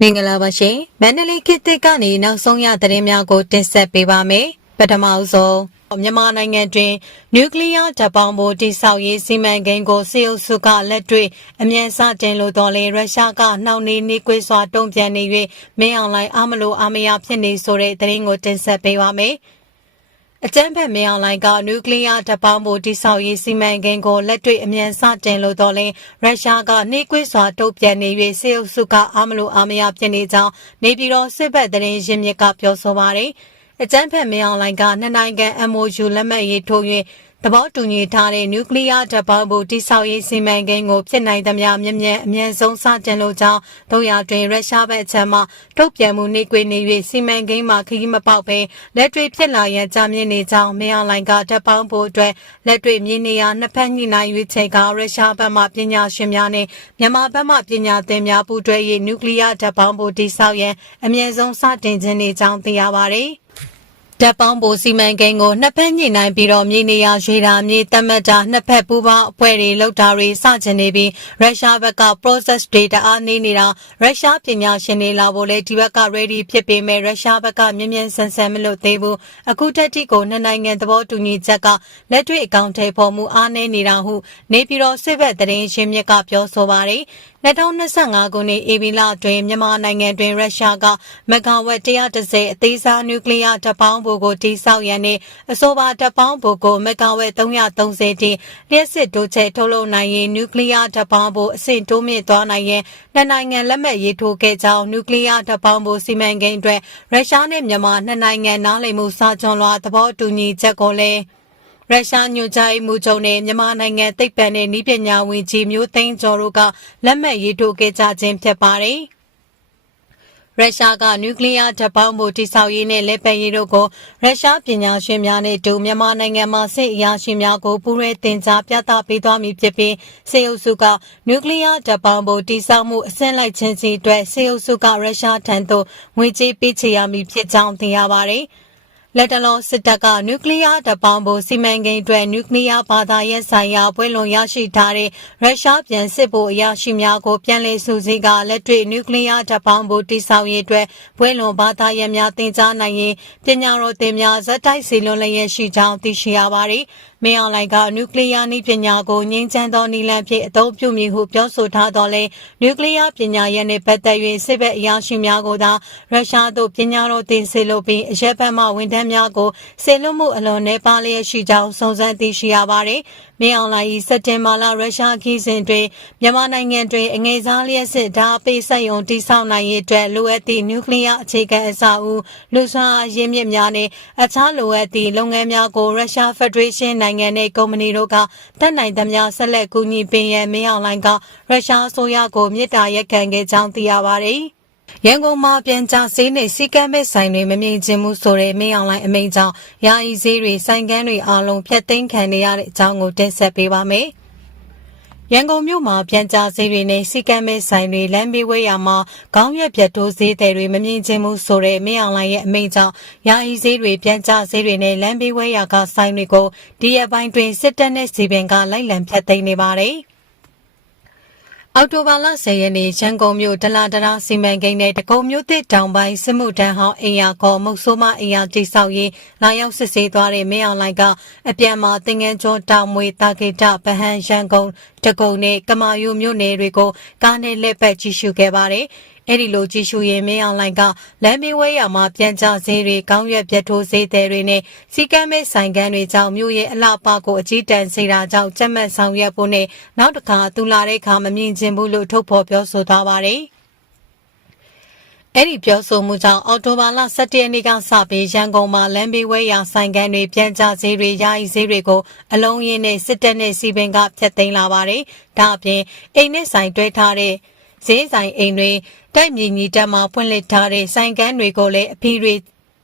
မင်္ဂလာပါရှင်မန္တလေးခေတ်သစ်ကနေနောက်ဆုံးရသတင်းများကိုတင်ဆက်ပေးပါမယ်ပထမအဆုံးမြန်မာနိုင်ငံတွင်နျူကလ িয়ার ဓာတ်ပေါင်းဖို့တိစောက်ရေးစီမံကိန်းကိုစေအုပ်စုကလက်တွေ့အမြန်စတင်လို့တော်လေရုရှားကနှောင့်နှေးနှိကွေးစွာတုံ့ပြန်နေ၍မင်းအောင်လှိုင်အမလို့အမရဖြစ်နေဆိုတဲ့သတင်းကိုတင်ဆက်ပေးပါမယ် အကြမ်းဖက်မင်းအောင်လှိုင်ကနျူကလ িয়ার ဓာတ်ပေါင်းဖို့တိစောက်ရေးစီမံကိန်းကိုလက်တွေ့အမြန်စတင်လို့တော်လဲရုရှားကနှိကွေးစွာတုံ့ပြန်နေ၍စေအုပ်စုကအာမလို့အာမရဖြစ်နေကြောင်းနေပြည်တော်စစ်ဘက်သတင်းရင်းမြစ်ကပြောဆိုပါတယ်အကြမ်းဖက်မင်းအောင်လှိုင်ကနှစ်နိုင်ငံ MOU လက်မှတ်ရေးထိုး၍ သဘောတူညီထားတဲ့နျူကလ িয়ার ဓာတ်ပေါင်းဖို့တိစောက်ရေးစီမံကိန်းကိုဖြစ်နိုင်သမျှမြင့်မြတ်အမြန်ဆုံးစတင်လို့ကြောင်းတို့ရတွင်ရုရှားဘက်အချက်မှတုတ်ပြန်မှုနှိကွေနေ၍စီမံကိန်းမှာခရီးမပေါက်ဘဲလက်တွေ့ဖြစ်လာရန်ကြာမြင့်နေကြောင်းမင်းအောင်လှိုင်ကဓာတ်ပေါင်းဖို့အတွက်လက်တွေ့မြင်နေရနှစ်ဖက်ညှိနှိုင်း၍ချိန်ကရုရှားဘက်မှပညာရှင်များနဲ့မြန်မာဘက်မှပညာသင်များပူးတွဲ၍နျူကလ িয়ার ဓာတ်ပေါင်းဖို့တိစောက်ရန်အမြန်ဆုံးစတင်ခြင်းနေကြောင်းသိရပါသည် ဓာတ်ပေါင်းဖို့စီမံကိန်းကိုနှစ်ဖက်ညှိနှိုင်းပြီးတော့မြေနေရာရွေတာမြေတတ်မှတ်တာနှစ်ဖက်ပူးပေါင်းအဖွဲ့တွေလောက်တာတွေစတင်နေပြီးရုရှားဘက်က process data အားနေနေတာရုရှားပညာရှင်တွေလာဖို့လဲဒီဘက်က ready ဖြစ်ပေမဲ့ရုရှားဘက်ကမြင်းမြန်းဆန်ဆန်မလို့သေးဘူးအခုတက်တိကိုနှစ်နိုင်ငံသဘောတူညီချက်ကလက်တွေ့အကောင့်ထဲပေါ်မှုအားနေနေတာဟုနေပြည်တော်စစ်ဘက်သတင်းရှင်းမြစ်ကပြောဆိုပါတယ် 2025ခုနှစ်ဧပြီလအတွင်းမြန်မာနိုင်ငံတွင်ရုရှားကမဂါဝက်130အသေးစားနျူကလ িয়ার တပ်ပေါင်းဘူကိုတိစောက်ရန်နှင့်အဆိုပါတပ်ပေါင်းဘူကိုမဂါဝက်330တိလျှက်စစ်တိုးချက်ထုတ်လုပ်နိုင်ရင်နျူကလ িয়ার တပ်ပေါင်းဘူအဆင့်တိုးမြင့်သွားနိုင်ရန်နှစ်နိုင်ငံလက်မှတ်ရေးထိုးခဲ့ကြောင်းနျူကလ িয়ার တပ်ပေါင်းဘူစီမံကိန်းအတွက်ရုရှားနှင့်မြန်မာနှစ်နိုင်ငံနားလည်မှုစာချုပ်လွှာသဘောတူညီချက်ကိုလည်း ရုရှားညွှန်ကြားမှုချုပ်နဲ့မြန်မာနိုင်ငံသိပ္ပံနဲ့နည်းပညာဝန်ကြီးမျိုးသိန်းကျော်တို့ကလက်မှတ်ရေးထိုးခဲ့ကြခြင်းဖြစ်ပါတယ်။ရုရှားကနျူကလ িয়ার ဓာတ်ပေါင်းမှုတိစောက်ရေးနဲ့လက်ပတ်ရေးတို့ကိုရုရှားပညာရှင်များနဲ့တူမြန်မာနိုင်ငံမှာစစ်အရာရှိများကိုပူးရဲတင်ကြားပြသပေးသွားမည်ဖြစ်ပြီးစေအုပ်စုကနျူကလ িয়ার ဓာတ်ပေါင်းမှုတိစောက်မှုအဆင့်လိုက်ခြင်းစီအတွက်စေအုပ်စုကရုရှားထံသို့ငွေကြေးပေးချေရမည်ဖြစ်ကြောင်းသိရပါတယ်။ လက်တလောစစ်တပ်ကနျူကလ িয়ার တပ်ပေါင်းဖို့စီမံကိန်းအတွက်နျူကလ িয়ার ဘာသာရေးဆိုင်ရာပွဲလွန်ရရှိထားတဲ့ရုရှားပြန်စစ်ဖို့အရာရှိများကိုပြန်လည်စုစည်းကလက်တွေ့နျူကလ িয়ার တပ်ပေါင်းဖို့တိစောက်ရေးအတွက်ပွဲလွန်ဘာသာရေးများတင်ကြားနိုင်ရင်ပညာတော်သင်များဇက်တိုက်စီလွန်လျက်ရှိကြောင်းသိရှိရပါတယ်။ မင်းအောင်လှိုင်ကနျူကလ িয়ার နည်းပညာကိုငြိမ်းချမ်းသောနည်းလမ်းဖြင့်အသုံးပြုမည်ဟုပြောဆိုထားတော်လဲနျူကလ িয়ার ပညာရပ်နှင့်ပတ်သက်၍စစ်ဘက်အရာရှိများကိုသာရုရှားသို့ပညာတော်သင်စေလိုပြီးအရက်ဘက်မှဝန်ထမ်းများကိုစေလွှတ်မှုအလွန်နှဲပါလျက်ရှိကြောင်းစုံစမ်းသိရှိရပါသည် မင်းအောင်လှိုင်၏စက်တင်ဘာလရုရှားခီးစဉ်တွင်မြန်မာနိုင်ငံတွင်အငယ်စားလျက်စစ်ဓာအပိစက်ယုံတိစောက်နိုင်ရေးအတွက်လိုအပ်သည့်နျူကလ িয়ার အခြေခံအဆောက်အဦလူစွမ်းရင်းမြစ်များနှင့်အခြားလိုအပ်သည့်လုပ်ငန်းများကိုရုရှားဖက်ဒရေးရှင်းနိုင်ငံနှင့်ကုမ္ပဏီတို့ကတတ်နိုင်သမျှဆက်လက်ကူညီပေးရန်မင်းအောင်လှိုင်ကရုရှားအစိုးရကိုမြစ်တာရက်ခံခဲ့ကြောင်းသိရပါသည် ရန်ကုန်မှာပြန်ကြဈေးနဲ့စီကမ်းမဲ့ဆိုင်တွေမမြင်ချင်မှုဆိုတဲ့မင်းအောင်လိုင်းအမိန့်ကြောင့်ယာယီဈေးတွေဆိုင်ကန်းတွေအားလုံးဖျက်သိမ်းခံနေရတဲ့အကြောင်းကိုတင်ဆက်ပေးပါမယ်။ရန်ကုန်မြို့မှာပြန်ကြားဈေးတွေနဲ့စီကမ်းမဲ့ဆိုင်တွေလမ်းဘေးဝဲရမှာခေါင်းရွက်ပြတ်တိုးဈေးတွေမမြင်ချင်မှုဆိုတဲ့မင်းအောင်လိုင်းရဲ့အမိန့်ကြောင့်ယာယီဈေးတွေပြန်ကြားဈေးတွေနဲ့လမ်းဘေးဝဲရကဆိုင်တွေကိုဒီရက်ပိုင်းတွင်စစ်တပ်နဲ့စီပင်ကလိုက်လံဖျက်သိမ်းနေပါတယ်။ အောက်တိုဘာလ10ရက်နေ့ရန်ကုန်မြို့ဒလာဒရာစီမံကိန်းနဲ့တကုံမြို့သစ်တောင်ပိုင်းစစ်မှုထမ်းဟောင်းအိမ်ယာခေါ်မုတ်ဆိုးမအိမ်ယာတိဆောက်ရေးလာရောက်စစ်ဆေးသွားတဲ့မင်းအောင်လိုင်ကအပြန်မှာသင်ငန်းကျော်တောင်မွေတာဂေတဗဟန်ရန်ကုန်တကုံနဲ့ကမာယူမြို့နယ်တွေကိုကားနဲ့လက်ပတ်ကြည့်ရှုခဲ့ပါတယ်။အဲ့ဒီလိုကြည့်ရှုရင်မင်းအောင်လိုင်ကလမ်းမေးဝဲရမှာပြန်ကြဈေးတွေကောင်းရွက်ပြတ်ထိုးဈေးတွေတွေနဲ့စီကမ်းမဲ့ဆိုင်ကန်းတွေကြောင့်မြို့ရဲ့အလှပကိုအကြီးတန်းစေတာကြောင့်ကြက်မှတ်ဆောင်ရွက်ဖို့နဲ့နောက်တစ်ခါသူလာတဲ့အခါမမြင်ချင်ဘူးလို့ထုတ်ဖော်ပြောဆိုထားပါတယ် အဲ့ဒီပြောဆိုမှုကြောင့်အော်တိုဘာလ17ရက်နေ့ကစပြီးရန်ကုန်မှာလမ်းဘေးဝဲရာဆိုင်ကန်တွေပြန်ကြဈေးတွေယာယီဈေးတွေကိုအလုံးရင်းနဲ့စစ်တပ်နဲ့စီပင်ကဖျက်သိမ်းလာပါတယ်။ဒါအပြင်အိမ်နဲ့ဆိုင်တွဲထားတဲ့ဈေးဆိုင်အိမ်တွေတိုက်မြေညီတက်မှာဖွင့်လှစ်ထားတဲ့ဆိုင်ကန်းတွေကိုလည်းအဖီတွေ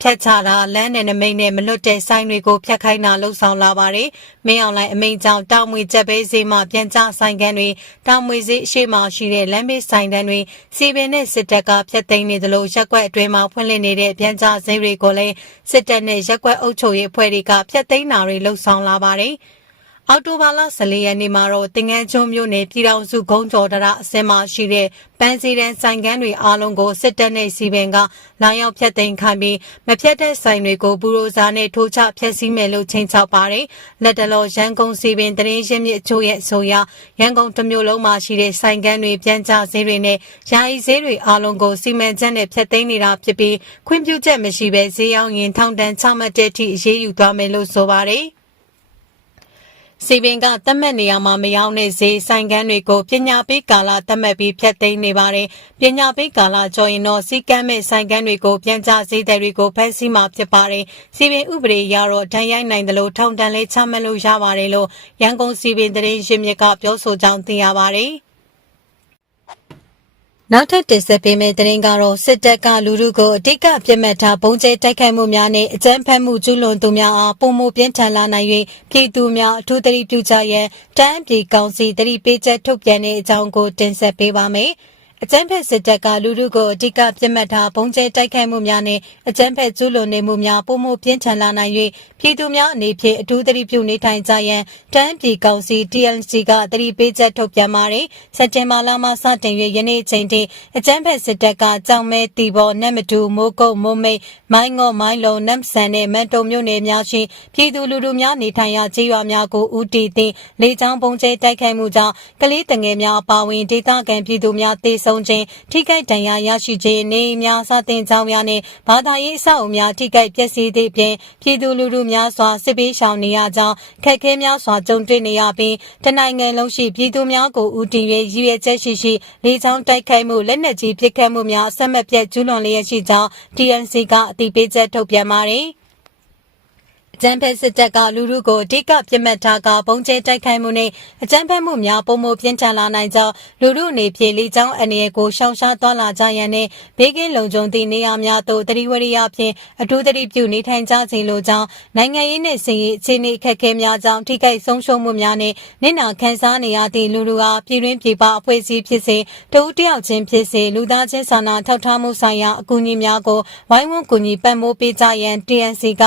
ဖြတ်ချတာလမ်းနဲ့နမိတ်နဲ့မလွတ်တဲ့ဆိုင်တွေကိုဖျက်ခိုင်းတာလှုပ်ဆောင်လာပါတယ်။မင်းအောင်လိုင်းအမိန်ကြောင့်တောင်မွေချက်ပဲဈေးမှာပြန်ကျဆိုင်ကန်းတွေတောင်မွေဈေးအရှိမရှိတဲ့လမ်းဘေးဆိုင်တန်းတွေစီပင်နဲ့စစ်တပ်ကဖျက်သိမ်းနေသလိုရက်ွက်အတွင်းမှာဖွင့်လှစ်နေတဲ့ပြန်ကျဈေးတွေကိုလည်းစစ်တပ်နဲ့ရက်ွက်အုပ်ချုပ်ရေးအဖွဲ့တွေကဖျက်သိမ်းတာတွေလှုပ်ဆောင်လာပါတယ်။ အော်တိုဘာလ14ရက်နေ့မှာတော့တင်ငန်းကျွန်းမြို့နယ်ပြည်တော်စုဂုံးကျော်တရအစင်းမှာရှိတဲ့ပန်းစီရန်ဆိုင်ကန်းတွေအားလုံးကိုစစ်တပ်နဲ့စီပင်ကလာရောက်ဖျက်သိမ်းခိုင်းပြီးမဖျက်တဲ့ဆိုင်တွေကိုဘူရိုဇာနဲ့ထိုးချဖျက်ဆီးမယ်လို့ချိန်ချောက်ပါတယ်။လက်တလောရန်ကုန်စီပင်တရင်ရင်းမြစ်အချို့ရဲ့ဆိုရရန်ကုန်တစ်မြို့လုံးမှာရှိတဲ့ဆိုင်ကန်းတွေပြန်ကျဈေးတွေနဲ့ယာယီဈေးတွေအားလုံးကိုစီမံချက်နဲ့ဖျက်သိမ်းနေတာဖြစ်ပြီးခွင့်ပြုချက်မရှိဘဲဈေးရောက်ရင်ထောင်ဒဏ်ချမှတ်တဲ့အထိအရေးယူသွားမယ်လို့ဆိုပါတယ်။ စီပင်ကသတ်မှတ်နေရမှာမရောက်တဲ့ဈေးဆိုင်ကန်းတွေကိုပညာပေးကာလသတ်မှတ်ပြီးဖျက်သိမ်းနေပါတယ်။ပညာပေးကာလကျော်ရင်တော့စီကမ်းမဲ့ဆိုင်ကန်းတွေကိုပြန်ကြဈေးတယ်တွေကိုဖက်ဆီးမှာဖြစ်ပါတယ်။စီပင်ဥပဒေအရတော့ဒဏ်ရိုက်နိုင်တယ်လို့ထောင်တန်းလေးချမှတ်လို့ရပါတယ်လို့ရန်ကုန်စီပင်တရင်ရင်းမြစ်ကပြောဆိုကြောင်းသိရပါတယ်။ နောက်ထပ်တင်ဆက်ပေးမယ့်သတင်းကတော့စစ်တပ်ကလူလူကိုအတိတ်ကပြစ်မှတ်ထားပုံကျဲတိုက်ခိုက်မှုများနဲ့အကြမ်းဖက်မှုကျူးလွန်သူများအားပုံမှုပြင်းထန်လာနိုင်၍ပြည်သူများအထူးသတိပြုကြရန်တမ်းပြည်ကောင်စီသတိပေးချက်ထုတ်ပြန်တဲ့အကြောင်းကိုတင်ဆက်ပေးပါမယ်။ အကြမ်းဖက်စစ်တပ်ကလူလူကိုအတိတ်ကပြစ်မှတ်ထားပုံကျဲတိုက်ခိုက်မှုများနဲ့အကြမ်းဖက်ကျူးလွန်နေမှုများပုံမှုပြင်းထန်လာနိုင်၍ပြည်သူများအနေဖြင့်အထူးသတိပြုနေထိုင်ကြရန်တမ်းပြည်ကောင်စီ TNC ကသတိပေးချက်ထုတ်ပြန်ပါတယ်။စက်တင်ဘာလမှစတင်၍ယနေ့ချိန်ထိအကြမ်းဖက်စစ်တပ်ကကြောင်မဲတီဘော်နက်မတူမိုးကုတ်မိုးမိတ်မိုင်းငေါမိုင်းလုံနမ်ဆန်နဲ့မန်တုံမြို့နယ်များရှိပြည်သူလူထုများနေထိုင်ရာကျေးရွာများကိုဦးတည်သည့်လေကြောင်းပုံကျဲတိုက်ခိုက်မှုကြောင့်ကလေးတငယ်များအပါအဝင်ဒေသခံပြည်သူများတေဆုံးခြင်းထိခိုက်ဒဏ်ရာရရှိခြင်းနေအိမ်များစတင်ကြောင်းများနဲ့ဘာသာရေးအဆောက်အအုံများထိခိုက်ပျက်စီးသည့်အပြင်ပြည်သူလူထုများစွာစစ်ပေးရှောင်နေရကြောင်းခက်ခဲများစွာကြုံတွေ့နေရပြီးတနိုင်ငံလုံးရှိပြည်သူများကိုဦးတည်၍ရည်ရွယ်ချက်ရှိရှိလေကြောင်းတိုက်ခိုက်မှုလက်နက်ကြီးပစ်ခတ်မှုများအဆက်မပြတ်ကျူးလွန်လျက်ရှိကြောင်း TNC ကအတည်ပြုချက်ထုတ်ပြန်ပါတယ်။ အကြမ်းဖက်စစ်တပ်ကလူလူကိုအဓိကပြစ်မှတ်ထားကပုံကျဲတိုက်ခိုက်မှုနဲ့အကြမ်းဖက်မှုများပုံမပြင်းထန်လာနိုင်ကြောင်းလူလူအနေဖြင့်လေကြောင်းအနေအကိုရှောင်ရှားသွားလာကြရန်နဲ့ဘေးကင်းလုံခြုံသည့်နေရာများသို့တတိဝရိယဖြင့်အထူးသတိပြုနေထိုင်ကြစေလိုကြောင်းနိုင်ငံရေးနှင့်စီရေးအခြေအနေအခက်အခဲများကြောင့်ထိခိုက်ဆုံးရှုံးမှုများနဲ့နစ်နာခံစားနေရသည့်လူလူအားပြည်တွင်းပြည်ပအဖွဲ့အစည်းဖြစ်စေတဦးတယောက်ချင်းဖြစ်စေလူသားချင်းစာနာထောက်ထားမှုဆိုင်ရာအကူအညီများကိုဝိုင်းဝန်းကူညီပံ့ပိုးပေးကြရန် TNC က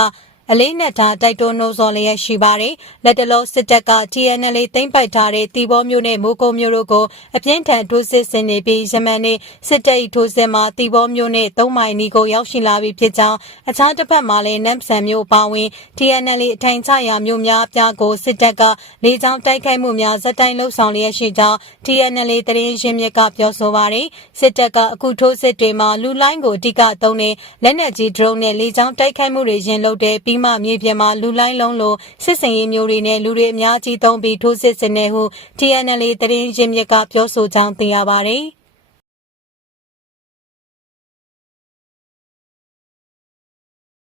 အလေးနက်ထားတိုက်တွန်းနှိုးဆော်လျက်ရှိပါတယ်။လက်တလုံးစစ်တပ်က TNL သိမ်းပိုက်ထားတဲ့တီဘောမျိုးနဲ့မိုးကုံမျိုးတို့ကိုအပြင်းထန်ထိုးစစ်ဆင်နေပြီးယမန်နေ့စစ်တပ်၏ထိုးစစ်မှာတီဘောမျိုးနဲ့သုံးမိုင်နီကိုရောက်ရှိလာပြီဖြစ်ကြောင်းအခြားတစ်ဖက်မှာလည်းနမ်ဆန်မျိုးပါဝင် TNL အထိုင်ချရာမျိုးများအပြားကိုစစ်တပ်ကလေကြောင်းတိုက်ခိုက်မှုများဇက်တိုင်းလှုပ်ဆောင်လျက်ရှိကြောင်း TNL တရင်ရင်းမြစ်ကပြောဆိုပါတယ်။စစ်တပ်ကအခုထိုးစစ်တွေမှာလူလိုင်းကိုအဓိကသုံးတဲ့လက်နက်ကြီး drone နဲ့လေကြောင်းတိုက်ခိုက်မှုတွေရင်လုပ်တဲ့ပြီးမှမြေပြင်မှာလူလိုင်းလုံးလိုစစ်စင်ရေးမျိုးတွေနဲ့လူတွေအများကြီးသုံးပြီးထိုးစစ်ဆင်နေဟု TNL တရင်ရင်းမြစ်ကပြောဆိုကြောင်းသိရပါတယ်။